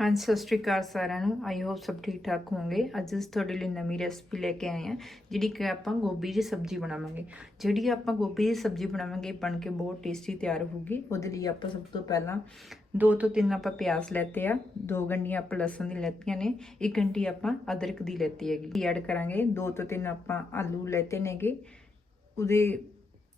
ਹਾਂਜੀ, ਸਤਿ ਸ਼੍ਰੀ ਅਕਾਲ ਸਾਰਿਆਂ ਨੂੰ। ਆਈ ਹੋਪ ਸਭ ਠੀਕ ਠਾਕ ਹੋਵੋਗੇ। ਅੱਜ ਅਸੀਂ ਤੁਹਾਡੇ ਲਈ ਨਵੀਂ ਰੈਸਪੀ ਲੈ ਕੇ ਆਏ ਹਾਂ, ਜਿਹੜੀ ਕਿ ਆਪਾਂ ਗੋਭੀ ਦੀ ਸਬਜ਼ੀ ਬਣਾਵਾਂਗੇ। ਜਿਹੜੀ ਆਪਾਂ ਗੋਭੀ ਦੀ ਸਬਜ਼ੀ ਬਣਾਵਾਂਗੇ ਬਣ ਕੇ ਬਹੁਤ ਟੇਸਟੀ ਤਿਆਰ ਹੋਊਗੀ। ਉਹਦੇ ਲਈ ਆਪਾਂ ਸਭ ਤੋਂ ਪਹਿਲਾਂ ਦੋ ਤੋਂ ਤਿੰਨ ਆਪਾਂ ਪਿਆਜ਼ ਲੈਤੇ ਆ, ਦੋ ਗੰਢੀਆਂ ਆਪਾਂ ਲਸਣ ਦੀ ਲੈਤੀਆਂ ਨੇ, ਇੱਕ ਗੰਢੀ ਆਪਾਂ ਅਦਰਕ ਦੀ ਲੈਤੀ ਹੈਗੀ। ਐਡ ਕਰਾਂਗੇ। ਦੋ ਤੋਂ ਤਿੰਨ ਆਪਾਂ ਆਲੂ ਲੈਤੇ ਨੇਗੇ। ਉਹਦੇ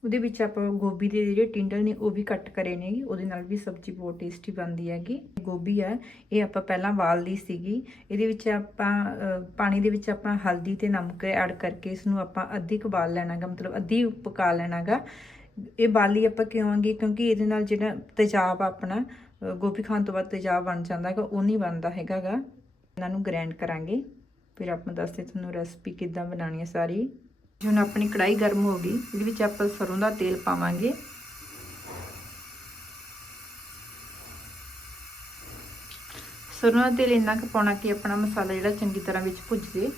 ਉਹਦੇ ਵਿੱਚ ਆਪਾਂ ਗੋਭੀ ਦੇ ਜਿਹੜੇ ਟਿੰਡਲ ਨੇ ਉਹ ਵੀ ਕੱਟ ਕਰੇ ਨੇ ਉਹਦੇ ਨਾਲ ਵੀ ਸਬਜ਼ੀ ਬਹੁਤ ਟੇਸਟੀ ਬਣਦੀ ਹੈਗੀ। ਗੋਭੀ ਹੈ, ਇਹ ਆਪਾਂ ਪਹਿਲਾਂ ਵਾਲ ਲਈ ਸੀਗੀ। ਇਹਦੇ ਵਿੱਚ ਆਪਾਂ ਪਾਣੀ ਦੇ ਵਿੱਚ ਆਪਾਂ ਹਲਦੀ ਤੇ ਨਮਕ ਐਡ ਕਰਕੇ ਇਸ ਨੂੰ ਆਪਾਂ ਅੱਧੀ ਕੁ ਬਾਲ ਲੈਣਾਗਾ ਮਤਲਬ ਅੱਧੀ ਪਕਾ ਲੈਣਾਗਾ ਇਹ ਬਾਲੀ ਆਪਾਂ ਕਿਉਂ ਕਿਉਂਕਿ ਇਹਦੇ ਨਾਲ ਜਿਹੜਾ ਤੇਜ਼ਾਬ ਆਪਣਾ ਗੋਭੀ ਖਾਣ ਤੋਂ ਬਾਅਦ ਤੇਜ਼ਾਬ ਬਣ ਜਾਂਦਾ ਹੈਗਾ ਉਹ ਨਹੀਂ ਬਣਦਾ ਹੈਗਾਗਾ ਇਹਨਾਂ ਨੂੰ ਗ੍ਰਾਈਂਡ ਕਰਾਂਗੇ। ਫਿਰ ਆਪਾਂ ਦੱਸਦੇ ਤੁਹਾਨੂੰ ਰੈਸਪੀ ਕਿੱਦਾਂ ਬਣਾਉਣੀ ਹੈ ਸਾਰੀ। ਹੁਣ ਆਪਣੀ ਕੜਾਈ ਗਰਮ ਹੋ ਗਈ, ਇਹਦੇ ਵਿੱਚ ਆਪਾਂ ਸਰੋਂ ਦਾ ਤੇਲ ਪਾਵਾਂਗੇ। ਸਰੋਂ ਦਾ ਤੇਲ ਇੰਨਾ ਕੁ ਪਾਉਣਾ ਕਿ ਆਪਣਾ ਮਸਾਲਾ ਜਿਹੜਾ ਚੰਗੀ ਤਰ੍ਹਾਂ ਵਿੱਚ ਭੁੱਜ ਜੇ।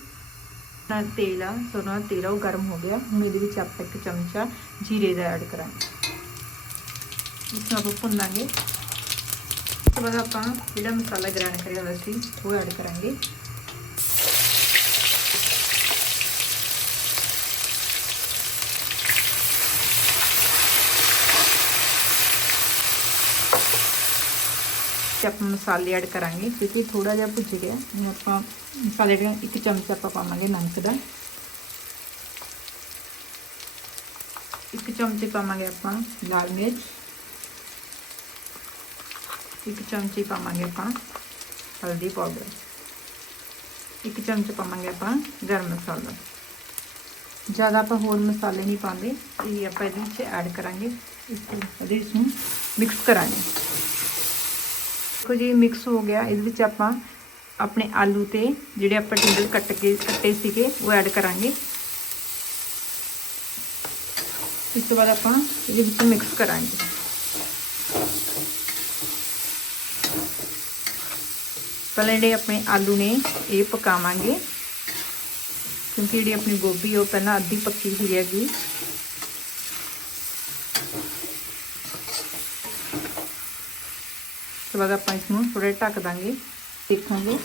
ਨਾਲ ਤੇਲ ਆ, ਸਰੋਂ ਦਾ ਤੇਲ ਆ, ਉਹ ਗਰਮ ਹੋ ਗਿਆ। ਹੁਣ ਇਹਦੇ ਵਿੱਚ ਆਪਾਂ ਇੱਕ ਚਮਚਾ ਜੀਰੇ ਦਾ ਐਡ ਕਰਾਂਗੇ। ਇਸ ਨੂੰ ਆਪਾਂ ਭੁੰਨਾਂਗੇ। ਉਸ ਤੋਂ ਬਾਅਦ ਆਪਾਂ ਜਿਹੜਾ ਮਸਾਲਾ ਗ੍ਰਾਈਂਡ ਕਰਿਆ ਹੋਇਆ ਸੀ, ਉਹ ਐਡ ਕਰਾਂਗੇ। ਤੇ ਆਪਾਂ ਮਸਾਲੇ ਐਡ ਕਰਾਂਗੇ ਕਿਉਂਕਿ ਥੋੜਾ ਜਿਹਾ ਭੁੱਜ ਗਿਆ ਹੁਣ ਆਪਾਂ ਮਸਾਲੇ ਦਾ ਇੱਕ ਚਮਚਾ ਆਪਾਂ ਪਾਵਾਂਗੇ ਨਮਕ ਦਾ ਇੱਕ ਚਮਚੇ ਪਾਵਾਂਗੇ ਆਪਾਂ ਲਾਲ ਮਿਰਚ ਇੱਕ ਚਮਚੇ ਪਾਵਾਂਗੇ ਆਪਾਂ ਹਲਦੀ ਪਾਊਡਰ ਇੱਕ ਚਮਚ ਪਾਵਾਂਗੇ ਆਪਾਂ ਗਰਮ ਮਸਾਲਾ ਜ਼ਿਆਦਾ ਆਪਾਂ ਹੋਰ ਮਸਾਲੇ ਨਹੀਂ ਪਾਉਂਦੇ ਇਹ ਆਪਾਂ ਇਹਦੇ ਵਿੱਚ ਐਡ ਕਰਾਂਗੇ ਇਸ ਇਹਦੇ ਵਿੱਚ ਨੂੰ ਮਿਕਸ ਕਰਾਂਗੇ ਦੇਖੋ ਜੀ ਮਿਕਸ ਹੋ ਗਿਆ। ਇਹਦੇ ਵਿੱਚ ਆਪਾਂ ਆਪਣੇ ਆਲੂ ਤੇ ਜਿਹੜੇ ਆਪਾਂ ਟਿੰਡਲ ਕੱਟ ਕੇ ਕੱਟੇ ਸੀਗੇ, ਉਹ ਐਡ ਕਰਾਂਗੇ। ਇਸ ਤੋਂ ਬਾਅਦ ਆਪਾਂ ਇਹਦੇ ਵਿੱਚ ਮਿਕਸ ਕਰਾਂਗੇ। ਪਹਿਲਾਂ ਜਿਹੜੇ ਆਪਣੇ ਆਲੂ ਨੇ, ਇਹ ਪਕਾਵਾਂਗੇ। ਕਿਉਂਕਿ ਜਿਹੜੀ ਆਪਣੀ ਗੋਭੀ ਉਹ ਪਹਿਲਾਂ ਅੱਧੀ ਪੱਕੀ ਹੋਈ ਹੈਗੀ। ਤੋਂ ਬਾਅਦ ਆਪਾਂ ਇਸ ਨੂੰ ਥੋੜਾ ਢੱਕ ਦਾਂਗੇ, ਦੇਖਾਂਗੇ।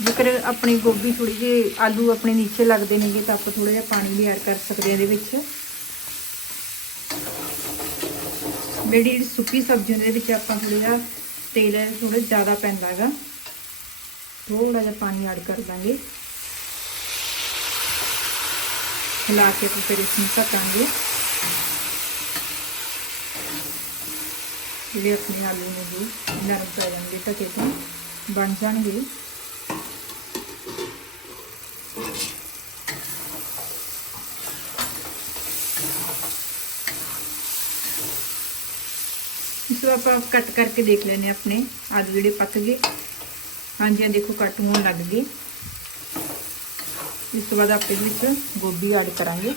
ਜੇਕਰ ਆਪਣੀ ਗੋਭੀ ਥੋੜੀ ਜਿਹੀ ਆਲੂ ਆਪਣੇ ਨੀਚੇ ਲੱਗਦੇ ਨੇਗੇ, ਤਾਂ ਆਪਾਂ ਥੋੜਾ ਜਿਹਾ ਪਾਣੀ ਵੀ ਐਡ ਕਰ ਸਕਦੇ ਹਾਂ ਇਹਦੇ ਵਿੱਚ। ਜਿਹੜੀ ਸੁੱਕੀ ਸਬਜ਼ੀ ਦੇ ਵਿੱਚ ਆਪਾਂ ਥੋੜਾ ਜਿਹਾ ਤੇਲ ਥੋੜਾ ਜ਼ਿਆਦਾ ਪੈਂਦਾ ਹੈਗਾ ਥੋੜਾ ਜਿਹਾ ਪਾਣੀ ਐਡ ਕਰ ਦਾਂਗੇ। ਹਿਲਾ ਕੇ ਤੇ ਫਿਰ ਇਸ ਨੂੰ ਢੱਕਾਂਗੇ ਜਿਹੜੇ ਆਪਣੇ ਆਲੂ ਨੇ ਜੀ ਨਰਮ ਪੈ ਜਾਣਗੇ ਢਕੇ ਤੋਂ ਬਣ ਜਾਣਗੇ। ਇਸ ਨੂੰ ਆਪਾਂ ਕੱਟ ਕਰਕੇ ਦੇਖ ਲੈਨੇ ਆਪਣੇ ਆਲੂ ਜਿਹੜੇ ਪੱਕ ਗਏ। ਹਾਂਜੀ ਆ ਦੇਖੋ ਕੱਟ ਹੋਣ ਲੱਗ ਗਏ। ਇਸ ਤੋਂ ਬਾਅਦ ਆਪਾਂ ਇਹਦੇ ਵਿੱਚ ਗੋਭੀ ਐਡ ਕਰਾਂਗੇ।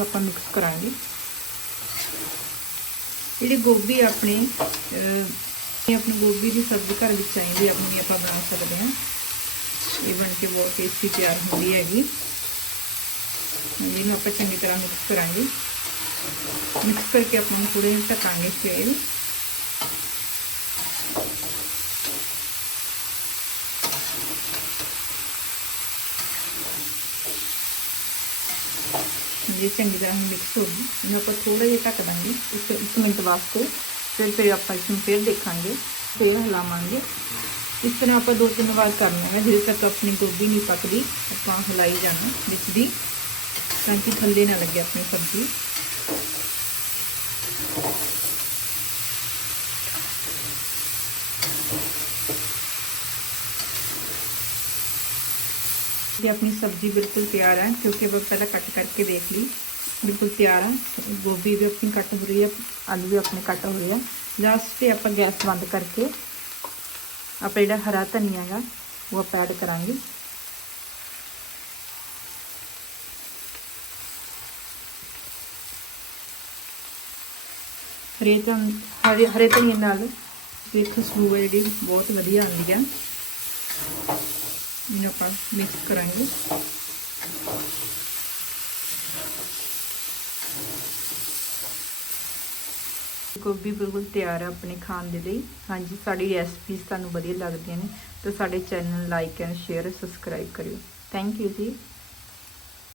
ਆਪਾਂ ਮਿਕਸ ਕਰਾਂਗੇ। ਜਿਹੜੀ ਗੋਭੀ ਆਪਣੀ ਇਹ ਆਪਣੀ ਗੋਭੀ ਦੀ ਸਬਜ਼ੀ ਘਰ ਵਿੱਚ ਚਾਹੀਦੀ ਆਪਣੀ ਆਪਾਂ ਬਣਾ ਸਕਦੇ ਹਾਂ। ਇਹ ਬਣ ਕੇ ਬਹੁਤ ਟੇਸਟੀ ਤਿਆਰ ਹੁੰਦੀ ਹੈਗੀ। ਇਹਨੂੰ ਆਪਾਂ ਚੰਗੀ ਤਰ੍ਹਾਂ ਮਿਕਸ ਕਰਾਂਗੇ। ਮਿਕਸ ਕਰਕੇ ਆਪਾਂ ਨੂੰ ਥੋੜੇ ਢਕਾਂਗੇ ਤੇਲ। ਇਹ ਚੰਗੀ ਤਰ੍ਹਾਂ ਹੀ ਮਿਕਸ ਹੋ ਗਈ, ਇਹਨੂੰ ਆਪਾਂ ਥੋੜਾ ਜਿਹਾ ਢੱਕ ਦਾਂਗੇ, ਇੱਕ ਇੱਕ ਮਿੰਟ ਵਾਸਤੇ, ਫਿਰ ਫਿਰ ਆਪਾਂ ਇਸ ਨੂੰ ਫਿਰ ਦੇਖਾਂਗੇ, ਫਿਰ ਹਿਲਾਵਾਂਗੇ। ਇਸ ਤਰ੍ਹਾਂ ਆਪਾਂ ਦੋ ਤਿੰਨ ਵਾਰ ਕਰਨਾ ਹੈ ਜਦੋਂ ਤੱਕ ਆਪਣੀ ਗੋਭੀ ਨਹੀਂ ਪੱਕਦੀ, ਆਪਾਂ ਹਿਲਾਈ ਜਾਣਾ ਵਿੱਚ ਦੀ, ਤਾਂ ਕਿ ਥੱਲੇ ਨਾ ਲੱਗੇ ਆਪਣੀ ਸਬਜ਼ੀ। ये अपनी सब्जी बिल्कुल तैयार है क्योंकि वो पहले कट करके देख ली बिल्कुल तैयार है गोभी भी अपनी कट हो रही है आलू भी अपने कट हो रहे हैं लास्ट पे आप गैस बंद करके आप जो हरा धनिया है वो आप ऐड करा ਹਰੇ ਤਾਂ ਹਰੇ ਹਰੇ ਧਨੀਏ ਨਾਲ ਇਹ ਖੁਸ਼ਬੂ ਹੈ ਜਿਹੜੀ ਬਹੁਤ ਵਧੀਆ ਆਉਂਦੀ ਆ ਇਹਨੂੰ ਆਪਾਂ ਮਿਕਸ ਕਰਾਂਗੇ। ਗੋਭੀ ਬਿਲਕੁਲ ਤਿਆਰ ਹੈ ਆਪਣੇ ਖਾਣ ਦੇ ਲਈ। ਹਾਂਜੀ, ਸਾਡੀ ਰੈਸਪੀਜ਼ ਤੁਹਾਨੂੰ ਵਧੀਆ ਲੱਗਦੀਆਂ ਨੇ, ਤਾਂ ਸਾਡੇ channel like and share subscribe ਕਰਿਓ। Thank you ji.